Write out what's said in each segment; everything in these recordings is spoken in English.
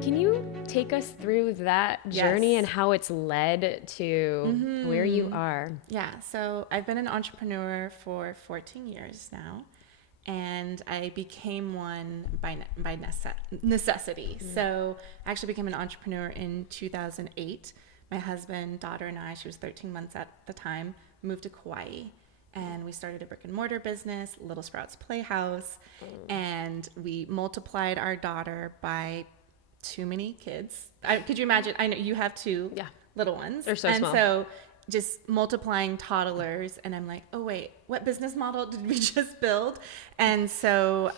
Can you take us through that journey Yes. and how it's led to where you are? Yeah, so I've been an entrepreneur for 14 years now, and I became one by necessity. So I actually became an entrepreneur in 2008. My husband, daughter, and I, she was 13 months at the time, moved to Kauai. And we started a brick and mortar business, Little Sprouts Playhouse, and we multiplied our daughter by too many kids. Could you imagine? I know you have two Yeah. little ones. They're so and small. so just multiplying toddlers, and I'm like, oh wait, what business model did we just build? And so,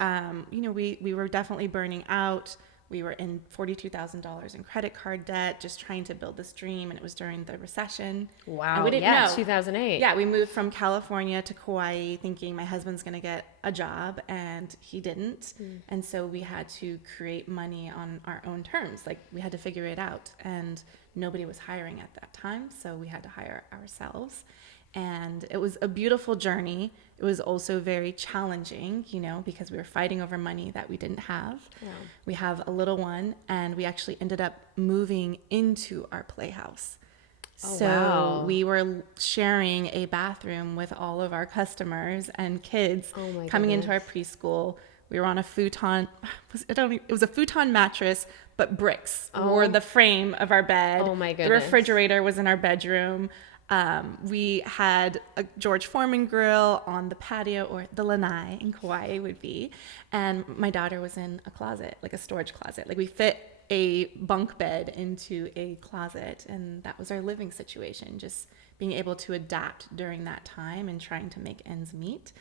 we were definitely burning out. We were in $42,000 in credit card debt, just trying to build this dream. And it was during the recession. Wow. And we didn't yeah, know. 2008. Yeah, we moved from California to Kauai thinking my husband's going to get a job, and he didn't. And so we had to create money on our own terms. Like, we had to figure it out. And nobody was hiring at that time, so we had to hire ourselves. And it was a beautiful journey. It was also very challenging, because we were fighting over money that we didn't have. Wow. We have a little one, and we actually ended up moving into our playhouse. Oh, So wow. we were sharing a bathroom with all of our customers and kids Oh my coming into our goodness. preschool. We were on a futon. It was a futon mattress, but bricks were the frame of our bed. Oh my The goodness. refrigerator was in our bedroom. We had a George Foreman grill on the patio, or the lanai in Kauai would be. And my daughter was in a closet, like a storage closet. Like, we fit a bunk bed into a closet, and that was our living situation, just being able to adapt during that time and trying to make ends meet.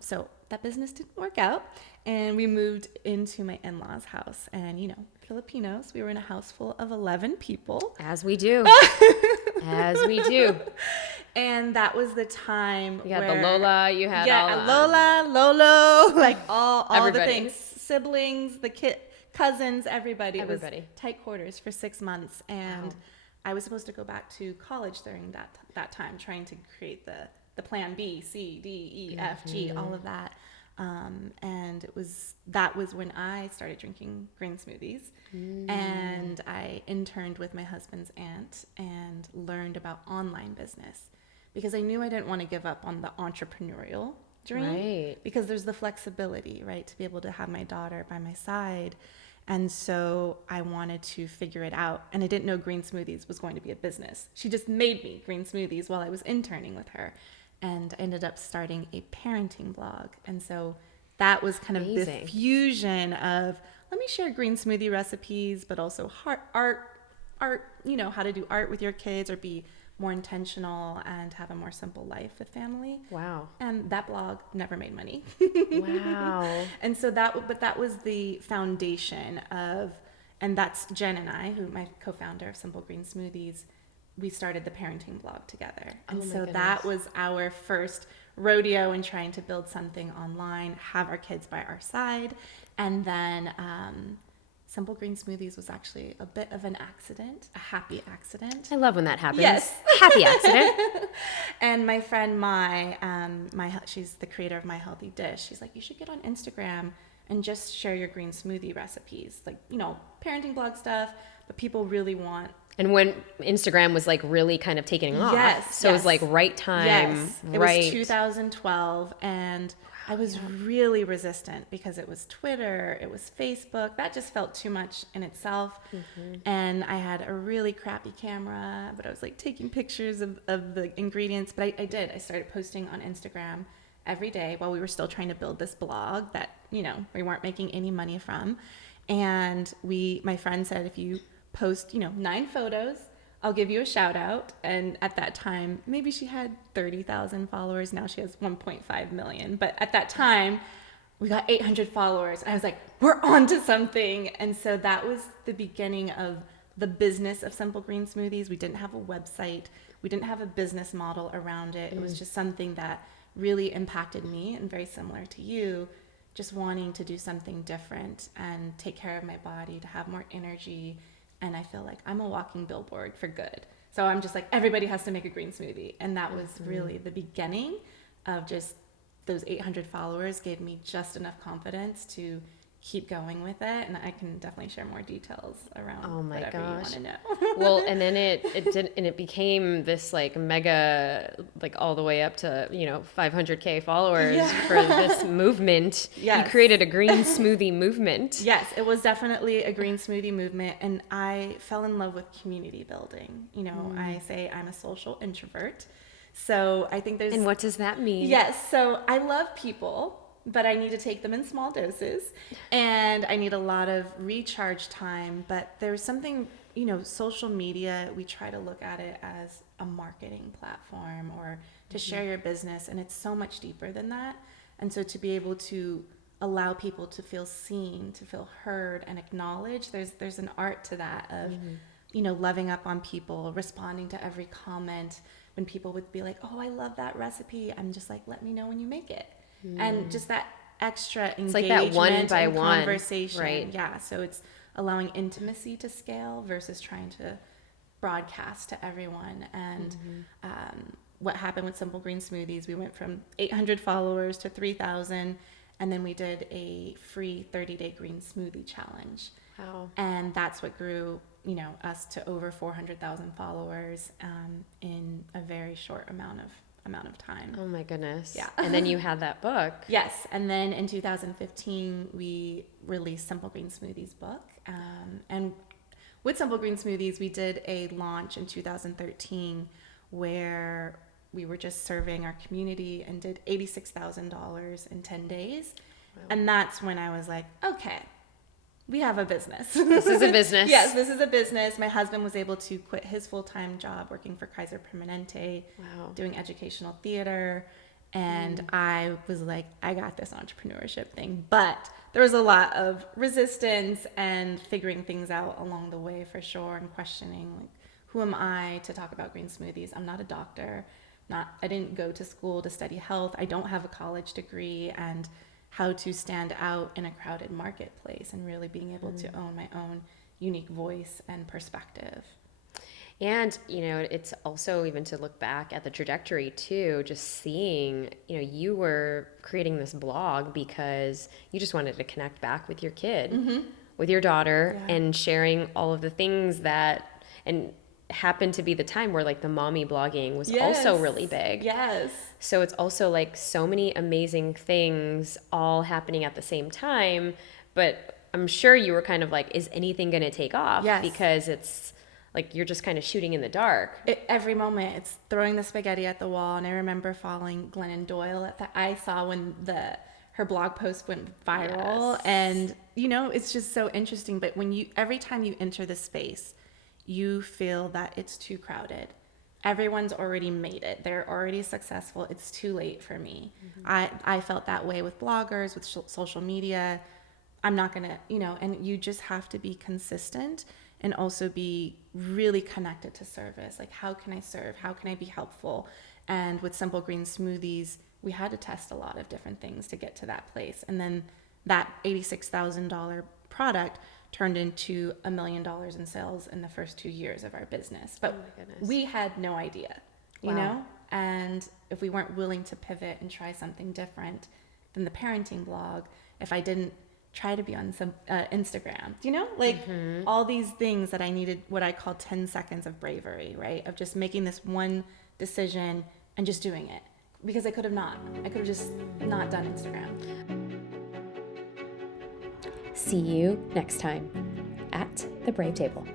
So that business didn't work out, and we moved into my in-laws' house. And Filipinos, we were in a house full of 11 people. As we do. As we do. And that was the time You had where, the Lola, you had all Lola, Lolo, like all Everybody. the things, siblings, the cousins, everybody. It was Everybody. tight quarters for 6 months, and Wow. I was supposed to go back to college during that time, trying to create the plan B, C, D, E, F, G, all of that. And that was when I started drinking green smoothies, and I interned with my husband's aunt and learned about online business, because I knew I didn't want to give up on the entrepreneurial dream, Right. because there's the flexibility, right, to be able to have my daughter by my side. And so I wanted to figure it out, and I didn't know green smoothies was going to be a business. She just made me green smoothies while I was interning with her, and I ended up starting a parenting blog. And so that was kind of the Amazing. fusion of, let me share green smoothie recipes, but also art, how to do art with your kids, or be more intentional and have a more simple life with family. Wow. And that blog never made money. Wow. And so that was the foundation of, and that's Jen and I, who my co-founder of Simple Green Smoothies, we started the parenting blog together. And Oh my so that goodness. was our first rodeo in trying to build something online, have our kids by our side. And then Simple Green Smoothies was actually a bit of an accident, a happy accident. I love when that happens. Yes. Happy accident. And my friend she's the creator of My Healthy Dish. She's like, you should get on Instagram and just share your green smoothie recipes, like, parenting blog stuff, but people really want. And when Instagram was like really kind of taking off. Yes, So it was yes. like right time. Yes, it right. was 2012, and I was really resistant, because it was Twitter, it was Facebook. That just felt too much in itself. And I had a really crappy camera, but I was like taking pictures of the ingredients. But I did. I started posting on Instagram every day while we were still trying to build this blog that, we weren't making any money from. And my friend said, if you post, 9 photos, I'll give you a shout out. And at that time, maybe she had 30,000 followers. Now she has 1.5 million. But at that time, we got 800 followers. And I was like, we're on to something. And so that was the beginning of the business of Simple Green Smoothies. We didn't have a website. We didn't have a business model around it. It was just something that really impacted me, and very similar to you, just wanting to do something different and take care of my body, to have more energy. And I feel like I'm a walking billboard for good. So I'm just like, everybody has to make a green smoothie. And that was really the beginning of just those 800 followers gave me just enough confidence to keep going with it. And I can definitely share more details around whatever you want to know. Well, and then it became this like mega, like all the way up to, 500K followers for this movement. Yes. You created a green smoothie movement. Yes, it was definitely a green smoothie movement. And I fell in love with community building. I say I'm a social introvert. So I think And what does that mean? Yes. So I love people, but I need to take them in small doses, and I need a lot of recharge time. But there's something, social media, we try to look at it as a marketing platform or to share your business, and it's so much deeper than that. And so to be able to allow people to feel seen, to feel heard and acknowledged, there's an art to that of, loving up on people, responding to every comment. When people would be like, oh, I love that recipe, I'm just like, let me know when you make it. And just that extra engagement, it's like that one by one conversation, right? Yeah. So it's allowing intimacy to scale versus trying to broadcast to everyone. And what happened with Simple Green Smoothies, we went from 800 followers to 3,000, and then we did a free 30-day green smoothie challenge. Wow. And that's what grew, us to over 400,000 followers in a very short amount of time. Oh my goodness. Yeah. And then you had that book. Yes. And then in 2015, we released Simple Green Smoothies book. And with Simple Green Smoothies, we did a launch in 2013 where we were just serving our community and did $86,000 in 10 days. Wow. And that's when I was like, okay, we have a business. This is a business. Yes, this is a business. My husband was able to quit his full-time job working for Kaiser Permanente, doing educational theater. And I was like, I got this entrepreneurship thing. But there was a lot of resistance and figuring things out along the way for sure, and questioning, like, who am I to talk about green smoothies? I'm not a doctor. I didn't go to school to study health. I don't have a college degree. And how to stand out in a crowded marketplace and really being able to own my own unique voice and perspective. And, it's also even to look back at the trajectory too, just seeing, you were creating this blog because you just wanted to connect back with your kid, with your daughter, and sharing all of the things and happened to be the time where like the mommy blogging was also really big. Yes. So it's also like so many amazing things all happening at the same time, but I'm sure you were kind of like, is anything going to take off? Yes. Because it's like, you're just kind of shooting in the dark. Every moment it's throwing the spaghetti at the wall. And I remember following Glennon Doyle I saw when her blog post went viral. Yes. And, it's just so interesting. But every time you enter the space, you feel that it's too crowded. Everyone's already made it. They're already successful. It's too late for me. I felt that way with bloggers, with social media. I'm not going to, and you just have to be consistent and also be really connected to service. Like, how can I serve? How can I be helpful? And with Simple Green Smoothies, we had to test a lot of different things to get to that place. And then that $86,000 product turned into $1 million in sales in the first 2 years of our business. But we had no idea, you know? And if we weren't willing to pivot and try something different than the parenting blog, if I didn't try to be on some Instagram, all these things that I needed, what I call 10 seconds of bravery, right? Of just making this one decision and just doing it. Because I could have just not done Instagram. See you next time at the Brave Table.